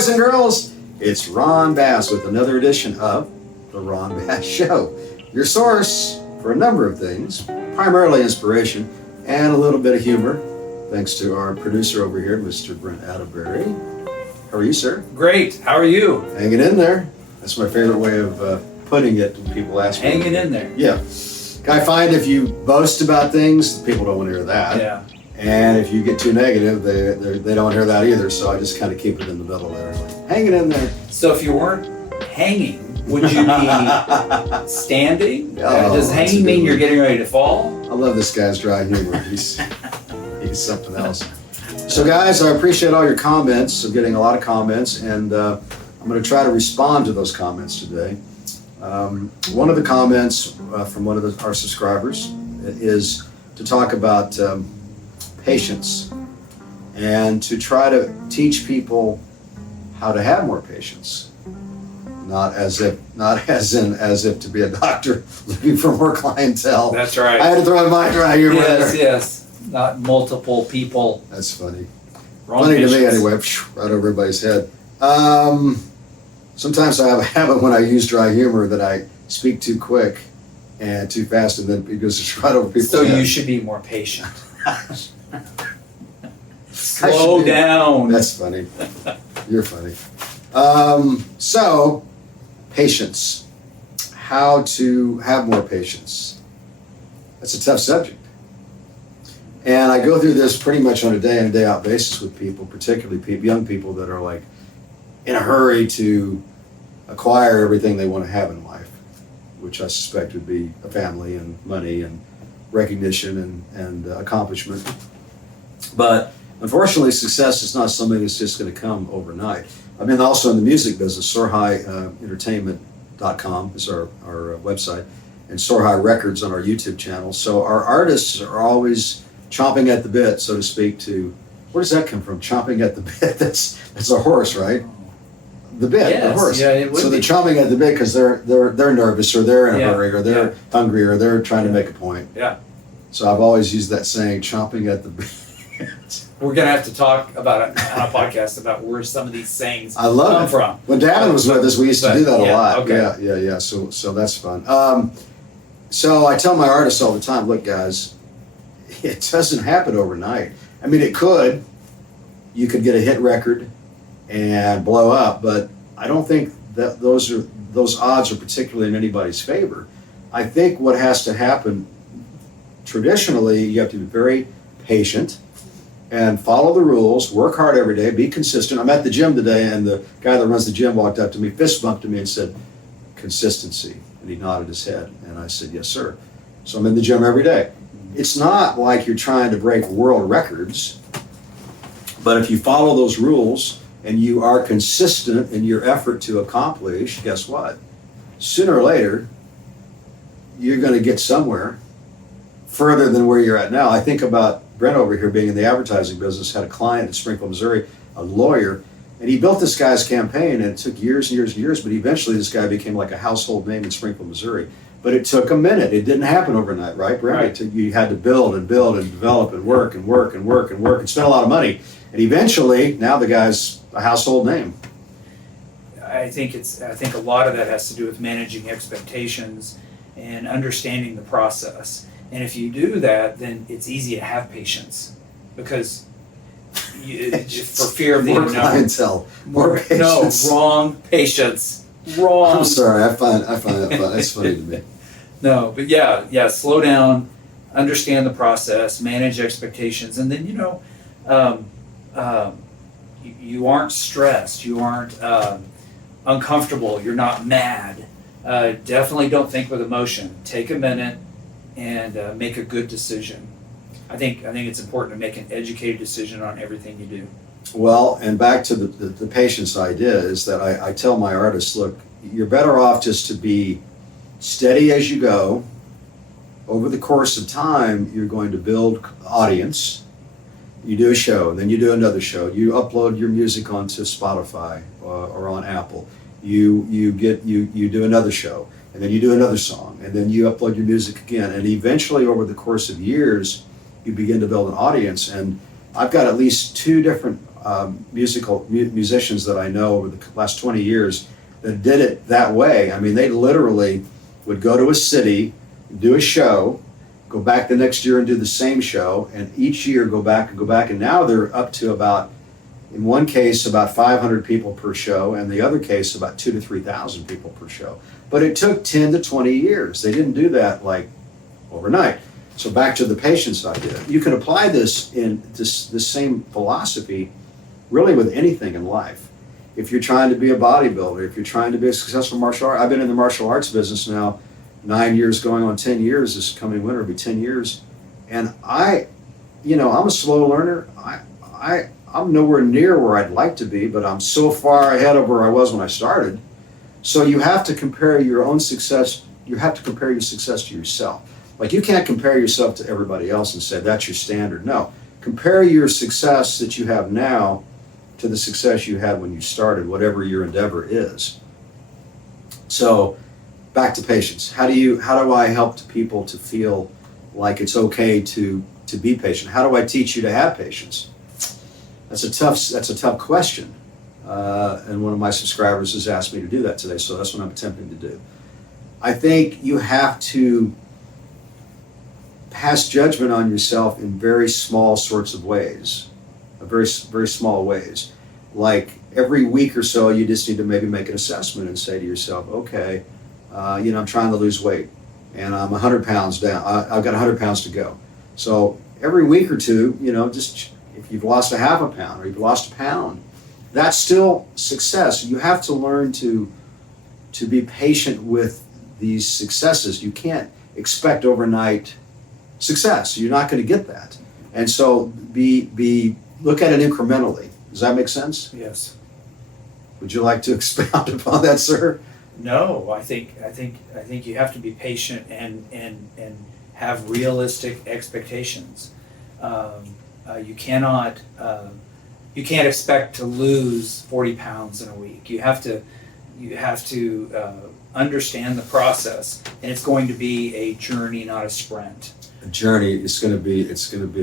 boys and girls. It's Ron Bass with another edition of The Ron Bass Show, your source for a number of things, primarily inspiration and a little bit of humor, thanks to our producer over here, Mr. Brent Atterbury. How are you, sir? Great. How are you? Hanging in there. That's my favorite way of putting it when people ask me. Hanging in there. Yeah. I find if you boast about things, people don't want to hear that. Yeah. And if you get too negative, they don't hear that either. So I just kind of keep it in the middle there, like, hanging in there. So if you weren't hanging, would you be standing? Oh, Does that's hanging a good mean you're one. getting ready to fall? I love this guy's dry humor. He's something else. So guys, I appreciate all your comments. I'm getting a lot of comments, and I'm going to try to respond to those comments today. One of the comments from one of our subscribers is to talk about patience and to try to teach people how to have more patience. Not as if to be a doctor looking for more clientele. That's right. I had to throw in my dry humor Yes, there. yes. Not multiple people. That's funny. Wrong Funny to me patience. anyway, right over everybody's head. Sometimes I have a habit when I use dry humor that I speak too quick and too fast, and then it goes just right over people's So head. you should be more patient. should Slow be. down. That's funny. You're funny. So, patience. How to have more patience. That's a tough subject. And I go through this pretty much on a day in and day out basis with people, particularly young people that are like in a hurry to acquire everything they want to have in life, which I suspect would be a family and money and recognition and accomplishment. But unfortunately, success is not something that's just going to come overnight. I mean, also in the music business, SoarHighEntertainment.com is our website, and Soar High Records on our YouTube channel. So our artists are always chomping at the bit, so to speak, to, where does that come from? Chomping at the bit, that's a horse, right? The bit, Yes, the horse. yeah, it would so they're be. chomping at the bit because they're nervous, or they're in a Yeah, hurry, or they're hungry, or they're trying to make a point. Yeah. So I've always used that saying, chomping at the bit. We're going to have to talk about it on a podcast about where some of these sayings I love come it. from. When Davin was with us, we used to do that a Yeah, lot. okay. Yeah. So that's fun. So I tell my artists all the time, look, guys, it doesn't happen overnight. I mean, it could. You could get a hit record and blow up, but I don't think that those odds are particularly in anybody's favor. I think what has to happen traditionally, you have to be very patient and follow the rules, work hard every day, be consistent. I'm at the gym today, and the guy that runs the gym walked up to me, fist bumped to me, and said, consistency. And he nodded his head, and I said, yes, sir. So I'm in the gym every day. It's not like you're trying to break world records, but if you follow those rules and you are consistent in your effort to accomplish, guess what? Sooner or later, you're going to get somewhere further than where you're at now. I think about Brent over here being in the advertising business, had a client in Springfield, Missouri, a lawyer, and he built this guy's campaign, and it took years and years and years, but eventually this guy became like a household name in Springfield, Missouri. But it took a minute. It didn't happen overnight, right, Brent? Right. You had to build and develop and work and spend a lot of money. And eventually, now the guy's a household name. I think a lot of that has to do with managing expectations and understanding the process. And if you do that, then it's easy to have patience, because for fear of the More unknown. clientele, more patience. No, wrong patience. Wrong. I'm sorry, I find that fun. That's funny to me. No, but yeah, slow down, understand the process, manage expectations, and then you aren't stressed, you aren't uncomfortable, you're not mad. Definitely don't think with emotion. Take a minute and make a good decision. I think it's important to make an educated decision on everything you do. Well, and back to the patience idea is that I tell my artists, look, you're better off just to be steady as you go. Over the course of time, you're going to build audience. You do a show, then you do another show. You upload your music onto Spotify or on Apple. You do another show, and then you do another song, and then you upload your music again. And eventually, over the course of years, you begin to build an audience. And I've got at least 2 different musicians that I know over the last 20 years that did it that way. I mean, they literally would go to a city, do a show, go back the next year and do the same show, and each year go back, and now they're up to about, in one case, about 500 people per show, and the other case, about 2,000 to 3,000 people per show. But it took 10 to 20 years. They didn't do that like overnight. So back to the patience idea. You can apply this in this same philosophy really with anything in life. If you're trying to be a bodybuilder, if you're trying to be a successful martial artist, I've been in the martial arts business now 9 years, going on 10 years. This coming winter will be 10 years. And I'm a slow learner. I'm nowhere near where I'd like to be, but I'm so far ahead of where I was when I started. So you have to compare your own success. You have to compare your success to yourself. Like, you can't compare yourself to everybody else and say that's your standard. No, compare your success that you have now to the success you had when you started, whatever your endeavor is. So back to patience. How do I help people to feel like it's okay to be patient? How do I teach you to have patience? That's a tough question. And one of my subscribers has asked me to do that today, so that's what I'm attempting to do. I think you have to pass judgment on yourself in very small sorts of ways, very, very small ways. Like every week or so, you just need to maybe make an assessment and say to yourself, okay, I'm trying to lose weight, and I'm 100 pounds down. I've got 100 pounds to go. So every week or two, just if you've lost a half a pound or you've lost a pound, that's still success. You have to learn to be patient with these successes. You can't expect overnight success. You're not going to get that. And so look at it incrementally. Does that make sense? Yes. Would you like to expound upon that, sir? No, I think you have to be patient and have realistic expectations. You can't expect to lose 40 pounds in a week. You have to understand the process, and it's going to be a journey, not a sprint. A journey. It's going to be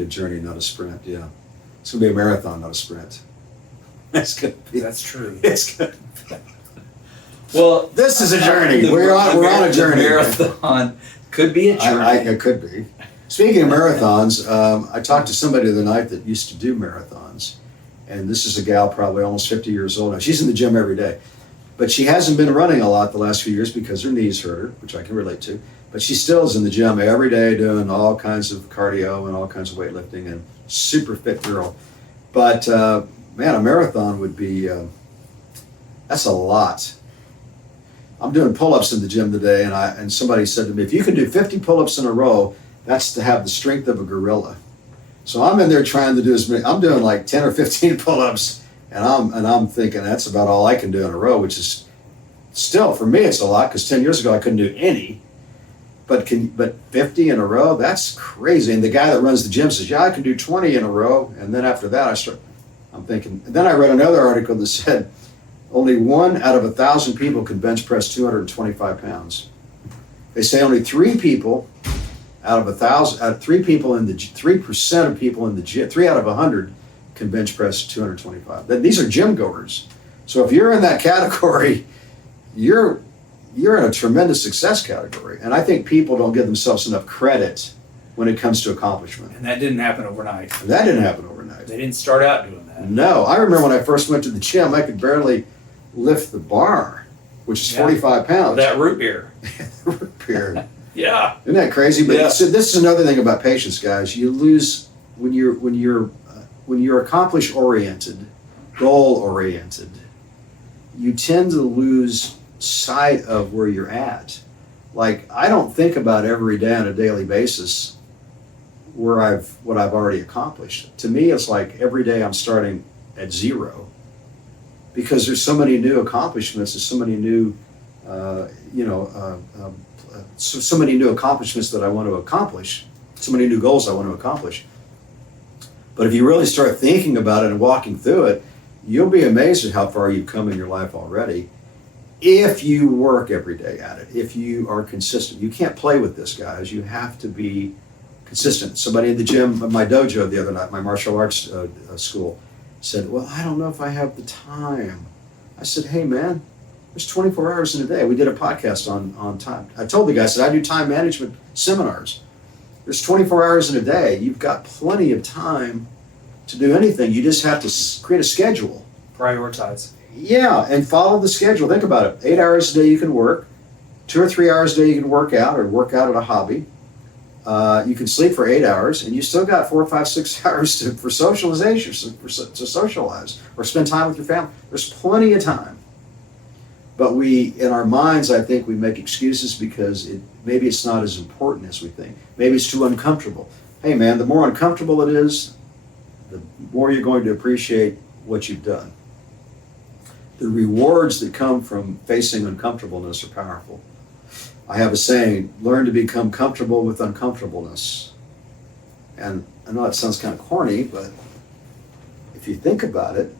a journey, not a sprint. Yeah, it's going to be a marathon, not a sprint. It's going to be. That's true. It's going to be. Well, this is a journey. We're on a journey. The marathon could be a journey. It could be. Speaking of marathons, I talked to somebody the other night that used to do marathons, and this is a gal probably almost 50 years old now. She's in the gym every day, but she hasn't been running a lot the last few years because her knees hurt her, which I can relate to. But she still is in the gym every day doing all kinds of cardio and all kinds of weightlifting, and super fit girl. But man, a marathon would be, that's a lot. I'm doing pull-ups in the gym today, and somebody said to me, if you can do 50 pull-ups in a row, that's to have the strength of a gorilla. So I'm in there trying to do as many. I'm doing like 10 or 15 pull-ups, and I'm thinking that's about all I can do in a row, which is still, for me, it's a lot, because 10 years ago I couldn't do any. But 50 in a row, that's crazy. And the guy that runs the gym says, yeah, I can do 20 in a row. And then after that, I'm thinking, and then I read another article that said only 1 out of 1,000 people can bench press 225 pounds. They say only 3 people out of 1,000, 3% of people in the gym, 3 out of 100 can bench press 225. These are gym goers. So if you're in that category, you're in a tremendous success category. And I think people don't give themselves enough credit when it comes to accomplishment. And that didn't happen overnight. That didn't happen overnight. They didn't start out doing that. No, I remember when I first went to the gym, I could barely lift the bar, which is 45 pounds. That root beer. Root beer. Yeah. Isn't that crazy? But Yeah. so this is another thing about patience, guys. You lose when you're accomplish oriented, goal oriented. You tend to lose sight of where you're at. Like, I don't think about every day on a daily basis what I've already accomplished. To me, it's like every day I'm starting at zero, because there's so many new accomplishments, there's so many new so many new accomplishments that I want to accomplish, so many new goals I want to accomplish. But if you really start thinking about it and walking through it, you'll be amazed at how far you've come in your life already, if you work every day at it, if you are consistent. You can't play with this, guys. You have to be consistent. Somebody in the gym, my dojo the other night, my martial arts school, said, well, I don't know if I have the time. I said, hey man, there's 24 hours in a day. We did a podcast on time. I told the guy, I said, I do time management seminars. There's 24 hours in a day. You've got plenty of time to do anything. You just have to create a schedule. Prioritize. Yeah, and follow the schedule. Think about it. 8 hours a day you can work. 2 or 3 hours a day you can work out or work out at a hobby. You can sleep for 8 hours, and you still got 4, 5, 6 hours for socialization, to socialize or spend time with your family. There's plenty of time. But we, in our minds, I think we make excuses because maybe it's not as important as we think. Maybe it's too uncomfortable. Hey man, the more uncomfortable it is, the more you're going to appreciate what you've done. The rewards that come from facing uncomfortableness are powerful. I have a saying, learn to become comfortable with uncomfortableness. And I know that sounds kind of corny, but if you think about it,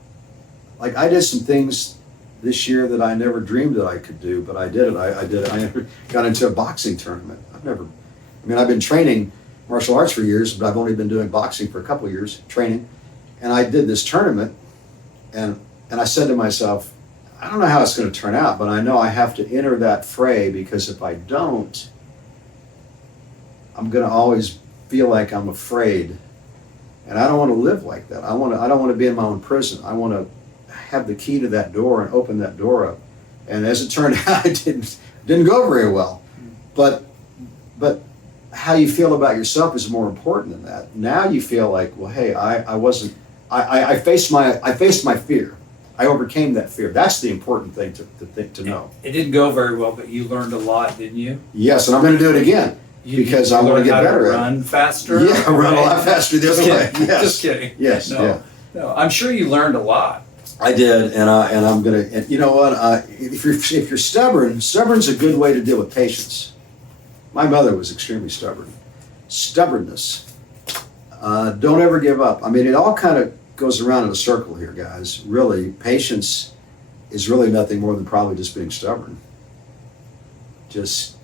like I did some things this year that I never dreamed that I could do, but I did it. I got into a boxing tournament. I've been training martial arts for years, but I've only been doing boxing for a couple of years, training. And I did this tournament, and I said to myself, I don't know how it's going to turn out, but I know I have to enter that fray, because if I don't, I'm going to always feel like I'm afraid. And I don't want to live like that. I don't want to be in my own prison. I want to have the key to that door and open that door up. And as it turned out, it didn't go very well. But how you feel about yourself is more important than that. Now you feel like, well, hey, I faced my fear. I overcame that fear. That's the important thing to know. It didn't go very well, but you learned a lot, didn't you? Yes, and I'm going to do it again because I want to get better at it. Run faster. Yeah, run a lot faster the other way. Yes. Just kidding. Yes. No, I'm sure you learned a lot. I did, and I'm going to. And you know what? If you're stubborn, stubborn's a good way to deal with patience. My mother was extremely stubborn. Stubbornness. Don't ever give up. I mean, it all kind of goes around in a circle here, guys. Really, patience is really nothing more than probably just being stubborn. Just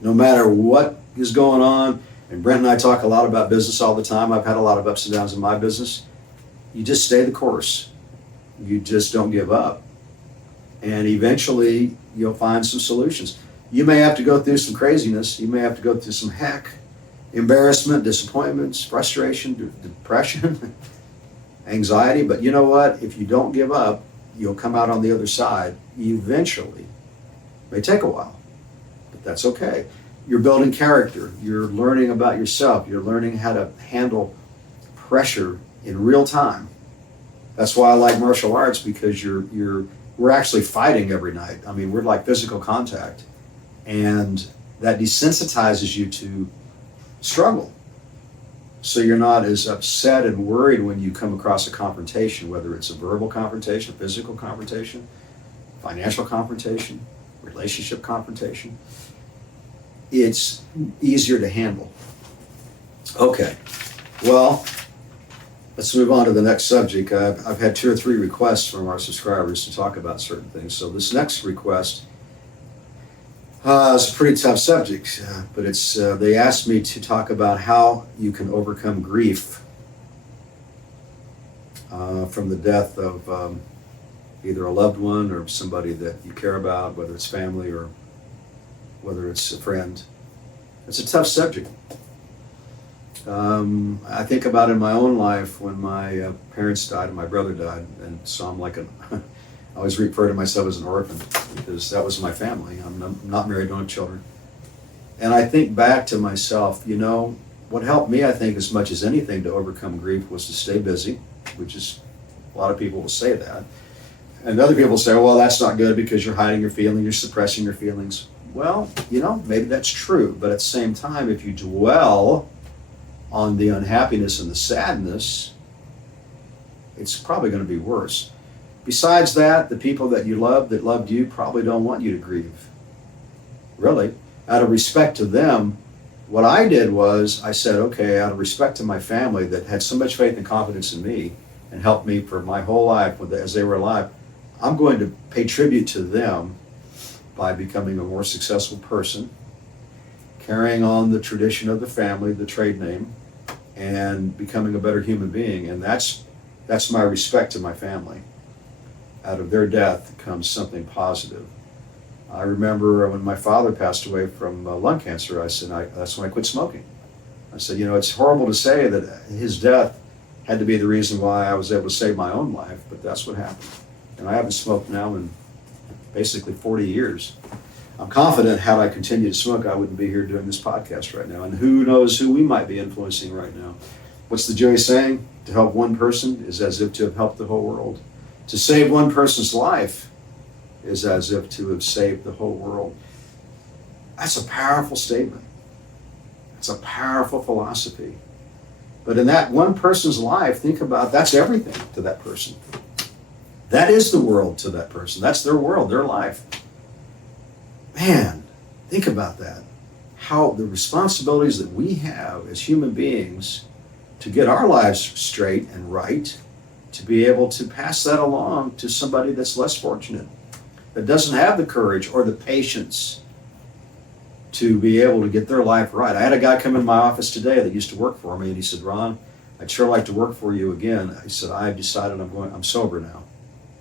no matter what is going on, and Brent and I talk a lot about business all the time. I've had a lot of ups and downs in my business. You just stay the course. You just don't give up. And eventually you'll find some solutions. You may have to go through some craziness. You may have to go through some heck, embarrassment, disappointments, frustration, depression, anxiety, but you know what? If you don't give up, you'll come out on the other side eventually. It may take a while, but that's okay. You're building character. You're learning about yourself. You're learning how to handle pressure in real time. That's why I like martial arts, because we're actually fighting every night. I mean, we're like physical contact, and that desensitizes you to struggle. So you're not as upset and worried when you come across a confrontation, whether it's a verbal confrontation, a physical confrontation, financial confrontation, relationship confrontation. It's easier to handle. Okay, well, let's move on to the next subject. I've had 2 or 3 requests from our subscribers to talk about certain things. So this next request it's a pretty tough subject, but they asked me to talk about how you can overcome grief from the death of either a loved one or somebody that you care about, whether it's family or whether it's a friend. It's a tough subject. I think about in my own life when my parents died and my brother died, and so I'm like I always refer to myself as an orphan because that was my family. I'm not married, don't have children. And I think back to myself, what helped me, I think, as much as anything to overcome grief was to stay busy, which is, a lot of people will say that. And other people say, well, that's not good because you're hiding your feelings, you're suppressing your feelings. Well, maybe that's true. But at the same time, if you dwell on the unhappiness and the sadness, it's probably going to be worse. Besides that, the people that you love, that loved you, probably don't want you to grieve. Really. Out of respect to them, what I did was I said, okay, out of respect to my family that had so much faith and confidence in me and helped me for my whole life as they were alive, I'm going to pay tribute to them by becoming a more successful person, carrying on the tradition of the family, the trade name, and becoming a better human being. And that's That's my respect to my family. Out of their death comes something positive. I remember when my father passed away from lung cancer, I said, that's when I quit smoking. I said, you know, it's horrible to say that his death had to be the reason why I was able to save my own life, but that's what happened. And I haven't smoked now in basically 40 years. I'm confident had I continued to smoke, I wouldn't be here doing this podcast right now. And who knows who we might be influencing right now. What's the Joey saying? To help one person is as if to have helped the whole world. To save one person's life is as if to have saved the whole world. That's a powerful statement. It's a powerful philosophy. But in that one person's life, think about that's everything to that person. That is the world to that person. That's their world, their life. Man, think about that. How the responsibilities that we have as human beings to get our lives straight and right, to be able to pass that along to somebody that's less fortunate, that doesn't have the courage or the patience to be able to get their life right. I had a guy come in my office today that used to work for me, and he said, Ron, I'd sure like to work for you again. He said, I've decided I'm sober now.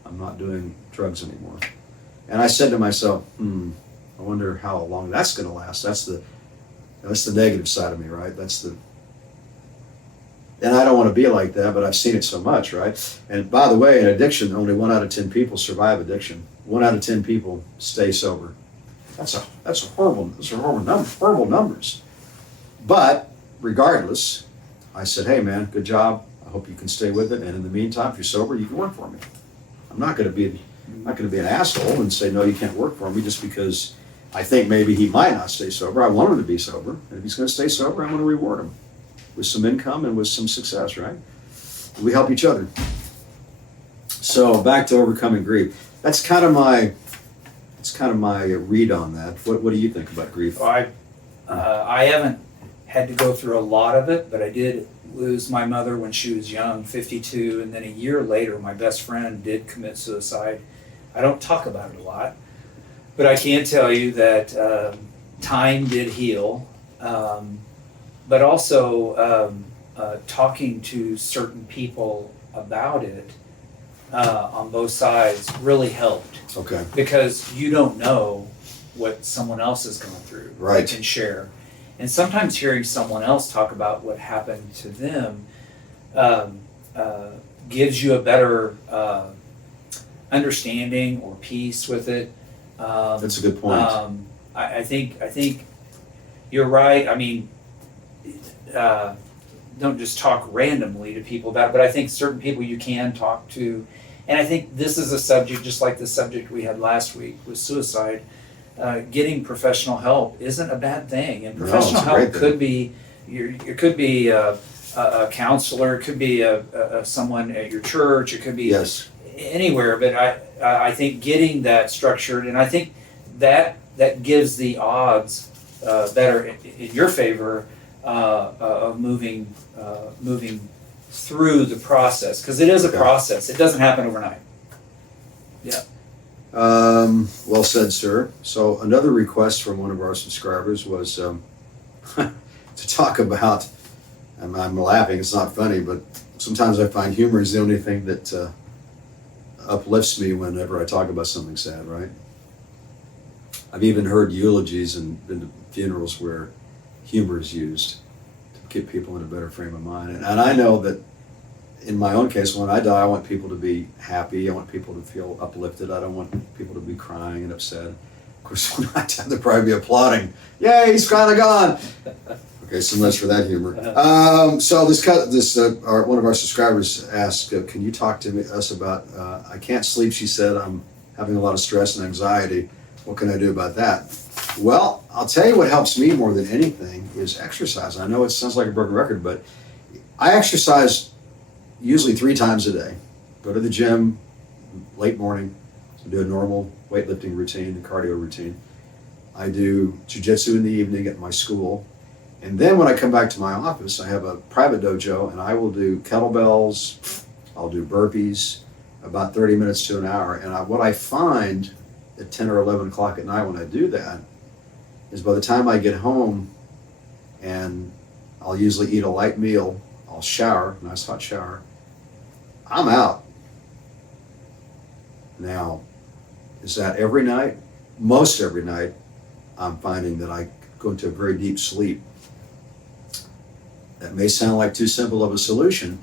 I'm not doing drugs anymore. And I said to myself, I wonder how long that's going to last. That's the negative side of me, right? And I don't want to be like that, but I've seen it so much, right? And by the way, in addiction, only 1 out of 10 people survive addiction. 1 out of 10 people stay sober. Those are horrible numbers. But regardless, I said, hey man, good job. I hope you can stay with it. And in the meantime, if you're sober, you can work for me. I'm not going to be an asshole and say, no, you can't work for me just because I think maybe he might not stay sober. I want him to be sober. And if he's going to stay sober, I'm going to reward him with some income and with some success, right? We help each other. So back to overcoming grief. That's kind of my read on that. What do you think about grief? I haven't had to go through a lot of it, but I did lose my mother when she was young, 52, and then a year later, my best friend did commit suicide. I don't talk about it a lot, but I can tell you that time did heal, but also talking to certain people about it on both sides really helped. Okay. Because you don't know what someone else is going through. Right. They can share. And sometimes hearing someone else talk about what happened to them gives you a better understanding or peace with it. That's a good point. I think you're right. I mean, don't just talk randomly to people about it, but I think certain people you can talk to. And I think this is a subject, just like the subject we had last week with suicide. Getting professional help isn't a bad thing, and professional help could be it could be a counselor, it could be someone at your church, it could be anywhere. But I think getting that structured, and I think that gives the odds better in your favor of moving through the process, because it is a process. It doesn't happen overnight. Yeah. Well said, sir. So another request from one of our subscribers was to talk about, and I'm laughing, it's not funny, but sometimes I find humor is the only thing that uplifts me whenever I talk about something sad, right? I've even heard eulogies and been to funerals where humor is used to get people in a better frame of mind. And I know that in my own case, when I die, I want people to be happy. I want people to feel uplifted. I don't want people to be crying and upset. Of course, when I die, they'll probably be applauding. Yay, he's kind of gone. Okay, so much for that humor. So one of our subscribers asked, can you talk to us about, I can't sleep, she said, I'm having a lot of stress and anxiety. What can I do about that? Well, I'll tell you what helps me more than anything is exercise. I know it sounds like a broken record, but I exercise usually 3 times a day. Go to the gym late morning, do a normal weightlifting routine, a cardio routine. I do jiu-jitsu in the evening at my school. And then when I come back to my office, I have a private dojo, and I will do kettlebells, I'll do burpees, about 30 minutes to an hour. And what I find at 10 or 11 o'clock at night when I do that is by the time I get home, and I'll usually eat a light meal, I'll shower, nice hot shower, I'm out. Now, is that every night? Most every night, I'm finding that I go into a very deep sleep. That may sound like too simple of a solution.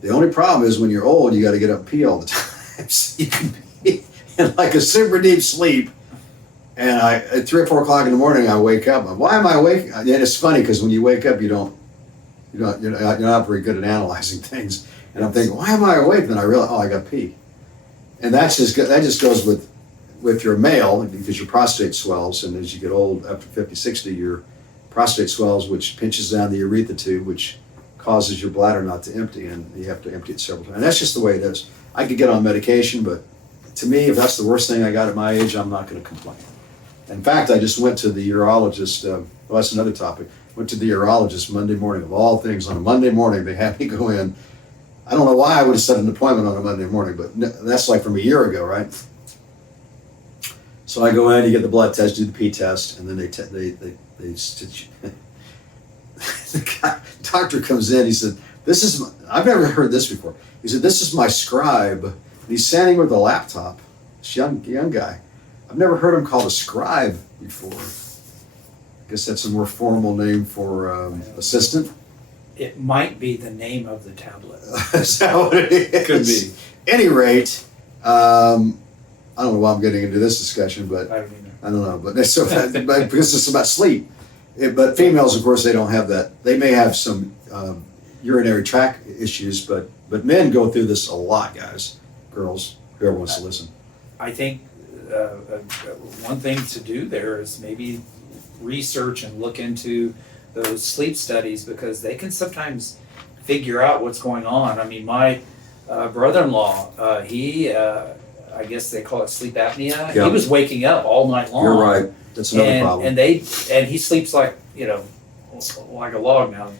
The only problem is when you're old, you got to get up and pee all the time. So you can be in like a super deep sleep. And at 3 or 4 o'clock in the morning, I wake up. Why am I awake? And it's funny because when you wake up, you're not very good at analyzing things. And I'm thinking, why am I awake? Then I realize, I got to pee. And that just goes with your male, because your prostate swells, and as you get old, after 50, 60, your prostate swells, which pinches down the urethra tube, which causes your bladder not to empty, and you have to empty it several times. And that's just the way it is. I could get on medication, but to me, if that's the worst thing I got at my age, I'm not going to complain. In fact, I just went to the urologist. Well, that's another topic. Went to the urologist Monday morning, of all things. On a Monday morning, they had me go in. I don't know why I would have set an appointment on a Monday morning, but that's like from a year ago, right? So I go in, you get the blood test, do the pee test, and then they stitch. The doctor comes in. He said, I've never heard this before. He said, this is my scribe. And he's standing with a laptop. This young guy. I've never heard him called a scribe before. I guess that's a more formal name for assistant. It might be the name of the tablet. Is that what it is? Could be. Any rate, I don't know why I'm getting into this discussion, but I don't either. I don't know. But because it's about sleep. But females, of course, they don't have that. They may have some urinary tract issues, but men go through this a lot, guys, girls, whoever wants to listen. I think one thing to do there is maybe research and look into those sleep studies, because they can sometimes figure out what's going on. I mean, my brother-in-law, he, I guess they call it sleep apnea. Yeah. He was waking up all night long. You're right. That's another problem. And he sleeps like like a log now.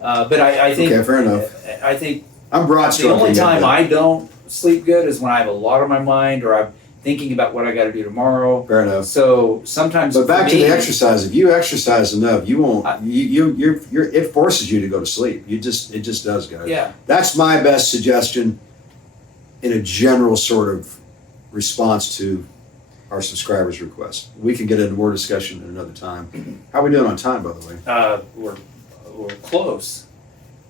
But I think Okay, fair enough. I think I'm broad the stroking. only time but I don't sleep good is when I have a lot on my mind, or I'm thinking about what I got to do tomorrow. fair enough. So sometimes. But back for to me, the exercise. If you exercise enough, you won't. It forces you to go to sleep. It just does, guys. Yeah. That's my best suggestion in a general sort of response to our subscribers' requests. We can get into more discussion at another time. How are we doing on time, by the way? We're close.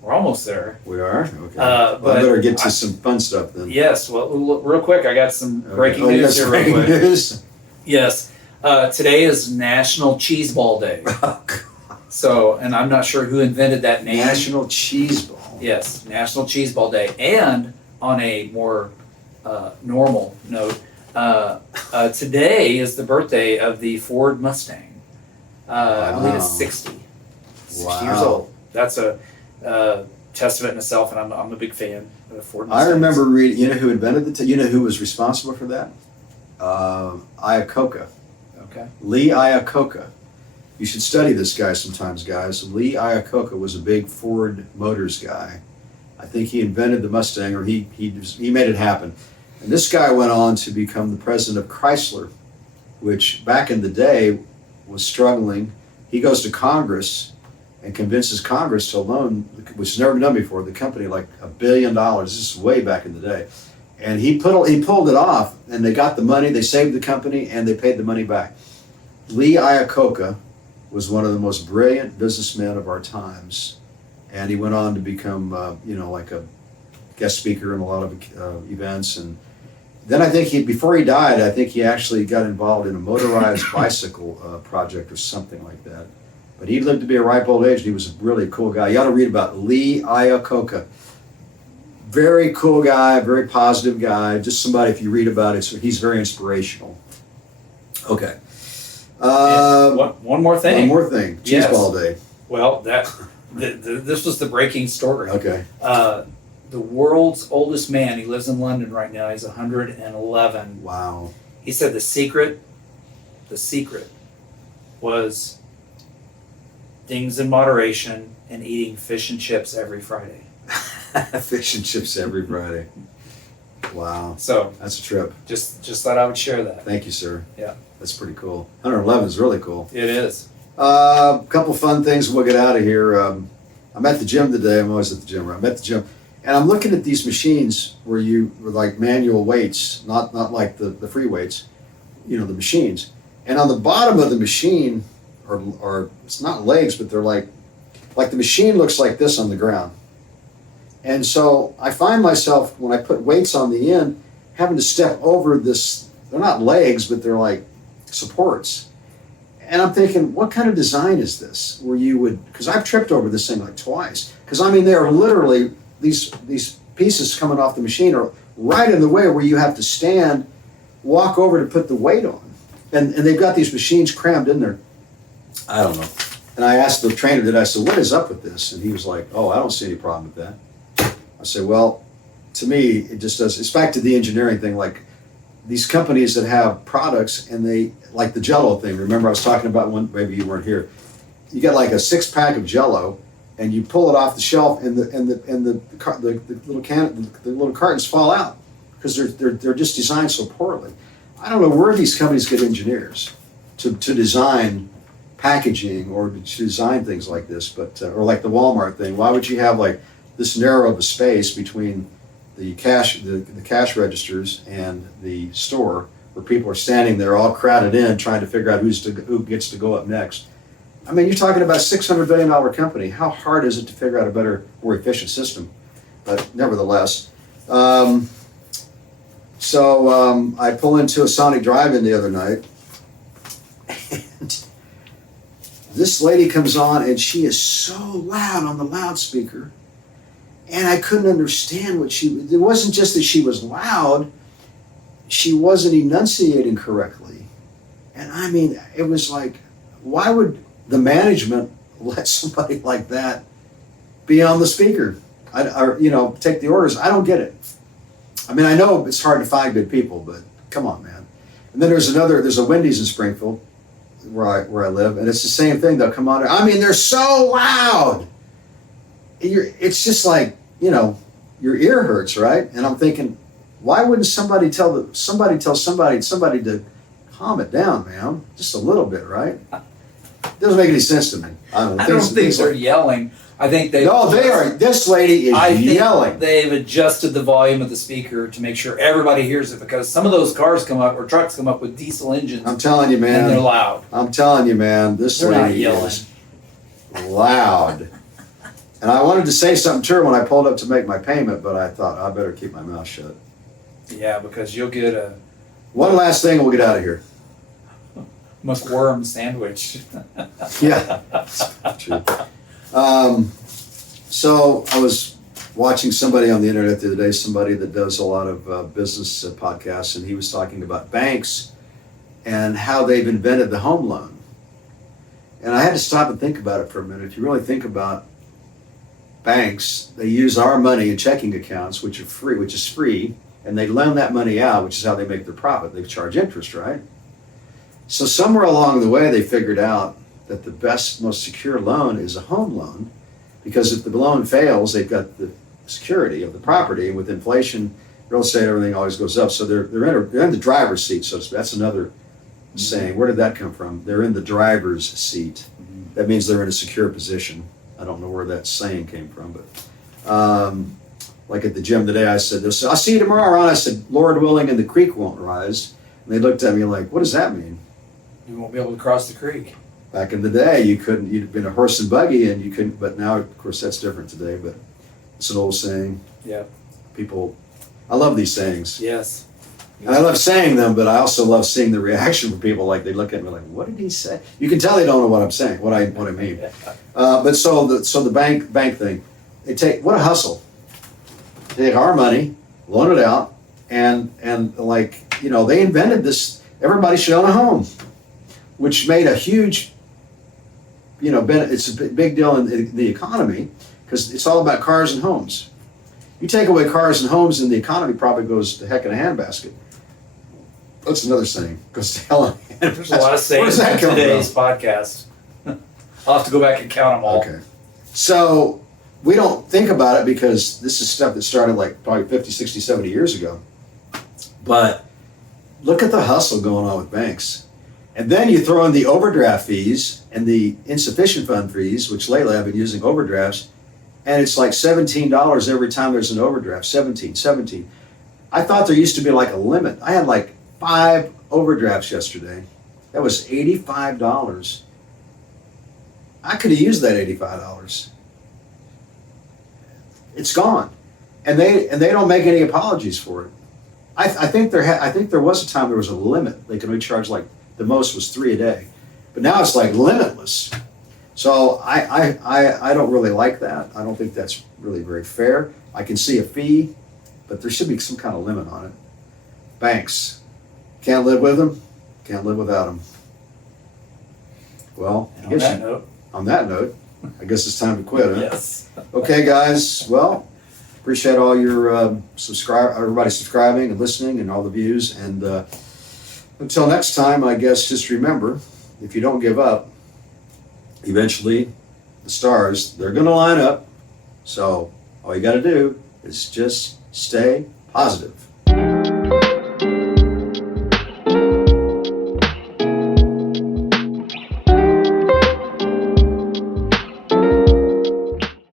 We're almost there. We are? Okay. But I better get to some fun stuff then. Yes. Well, real quick, I got some breaking you got news some here. Real breaking quick. news? Yes. Today is National Cheese Ball Day. Oh, God. So, and I'm not sure who invented that name. National Cheese Ball. Yes, National Cheese Ball Day. And on a more normal note, today is the birthday of the Ford Mustang. I believe it's 60. 60 years Wow. old. That's a testament in itself, and I'm a big fan of the Ford Mustangs. I remember reading, you know who invented you know who was responsible for that? Iacocca. Okay. Lee Iacocca. You should study this guy sometimes, guys. Lee Iacocca was a big Ford Motors guy. I think he invented the Mustang, or he made it happen. And this guy went on to become the president of Chrysler, which back in the day was struggling. He goes to Congress and convinces Congress to loan, which has never been done before, the company like $1 billion. This is way back in the day. And he pulled it off, and they got the money, they saved the company, and they paid the money back. Lee Iacocca was one of the most brilliant businessmen of our times. And he went on to become, like a guest speaker in a lot of events. And then I think before he died, I think he actually got involved in a motorized bicycle project or something like that. But he lived to be a ripe old age, and he was a really cool guy. You ought to read about Lee Iacocca. Very cool guy, very positive guy. Just somebody, if you read about it, so he's very inspirational. Okay. One more thing. One more thing. Cheese Yes. Ball Day. Well, this was the breaking story. Okay. The world's oldest man, he lives in London right now, he's 111. Wow. He said the secret was things in moderation and eating fish and chips every Friday. Fish and chips every Friday. Wow. So That's a trip. just thought I would share that. Thank you, sir. Yeah. That's pretty cool. 111 is really cool. It is. A couple fun things. We'll get out of here. I'm at the gym today. I'm always at the gym. I'm at the gym. And I'm looking at these machines where you were like manual weights, not like the free weights, the machines. And on the bottom of the machine are it's not legs, but they're like the machine looks like this on the ground. And so I find myself, when I put weights on the end, having to step over this. They're not legs, but they're like supports. And I'm thinking, what kind of design is this? Where you would, because I've tripped over this thing like twice. Because I mean, they are literally, these pieces coming off the machine are right in the way where you have to stand, walk over to put the weight on. And they've got these machines crammed in there. I don't know. And I asked the trainer, I said, what is up with this? And he was like, oh, I don't see any problem with that. I said, well, to me, it just does, it's back to the engineering thing. Like these companies that have products and they, like the Jell-O thing. Remember I was talking about one, maybe you weren't here. You get like a 6-pack of Jell-O and you pull it off the shelf and the little cartons fall out because they're just designed so poorly. I don't know where these companies get engineers to design packaging or to design things like this, but or like the Walmart thing. Why would you have like this narrow of a space between the cash registers and the store where people are standing there all crowded in trying to figure out who gets to go up next? I mean, you're talking about a $600 billion company. How hard is it to figure out a better, more efficient system? But nevertheless, so I pull into a Sonic Drive-In the other night, and this lady comes on, and she is so loud on the loudspeaker, and I couldn't understand what it wasn't just that she was loud, she wasn't enunciating correctly. And I mean, it was like, why would the management let somebody like that be on the speaker? Take the orders. I don't get it. I mean, I know it's hard to find good people, but come on, man. And then there's a Wendy's in Springfield where I live, and it's the same thing. They'll come on. I mean, they're so loud. It's just like, your ear hurts, right? And I'm thinking, why wouldn't somebody tell somebody to calm it down, man? Just a little bit, right? Doesn't make any sense to me. I don't think they're yelling. I think they. No, they are. This lady is yelling. They've adjusted the volume of the speaker to make sure everybody hears it because some of those cars come up or trucks come up with diesel engines. I'm telling you, man. And they're loud. I'm telling you, man. This lady is loud. And I wanted to say something to her when I pulled up to make my payment, but I thought I better keep my mouth shut. Yeah, because you'll get a. One last thing, and we'll get out of here. McWorm sandwich. Yeah, true. So I was watching somebody on the internet the other day, somebody that does a lot of business podcasts, and he was talking about banks and how they've invented the home loan. And I had to stop and think about it for a minute. If you really think about banks, they use our money in checking accounts, which is free, and they loan that money out, which is how they make their profit. They charge interest, right? So somewhere along the way, they figured out that the best, most secure loan is a home loan, because if the loan fails, they've got the security of the property, and with inflation, real estate, everything always goes up. So they're in the driver's seat, so that's another saying. Where did that come from? They're in the driver's seat. That means they're in a secure position. I don't know where that saying came from, but like at the gym today, I said, "I'll see you tomorrow, Ron." I said, "Lord willing, and the creek won't rise." And they looked at me like, "What does that mean?" You won't be able to cross the creek. Back in the day, you couldn't. You'd been a horse and buggy, and you couldn't. But now, of course, that's different today. But it's an old saying. Yeah. I love these sayings. Yes. And I love saying them, but I also love seeing the reaction from people. Like they look at me like, "What did he say?" You can tell they don't know what I'm saying, what I mean. But so the bank thing, what a hustle. They take our money, loan it out, and they invented this. Everybody should own a home, which made a huge, it's a big deal in the economy because it's all about cars and homes. You take away cars and homes, and the economy probably goes to heck in a handbasket. That's another saying. Goes to hell in a handbasket. There's a lot of sayings in today's podcast. I'll have to go back and count them all. Okay. So we don't think about it because this is stuff that started like probably 50, 60, 70 years ago. But look at the hustle going on with banks. And then you throw in the overdraft fees and the insufficient fund fees, which lately I've been using overdrafts, and it's like $17 every time there's an overdraft. 17. I thought there used to be like a limit. I had like 5 overdrafts yesterday. That was $85. I could have used that $85. It's gone, and they don't make any apologies for it. I think there was a time there was a limit. They could only charge like the most was 3 a day, but now it's like limitless. So I don't really like that. I don't think that's really very fair. I can see a fee, but there should be some kind of limit on it. Banks, can't live with them, can't live without them. Well, And on that note, on that note, I guess it's time to quit, huh? yes. Okay, guys. Well, appreciate all your everybody subscribing and listening, and all the views. And until next time, I guess just remember, if you don't give up, eventually the stars, they're going to line up. So all you got to do is just stay positive.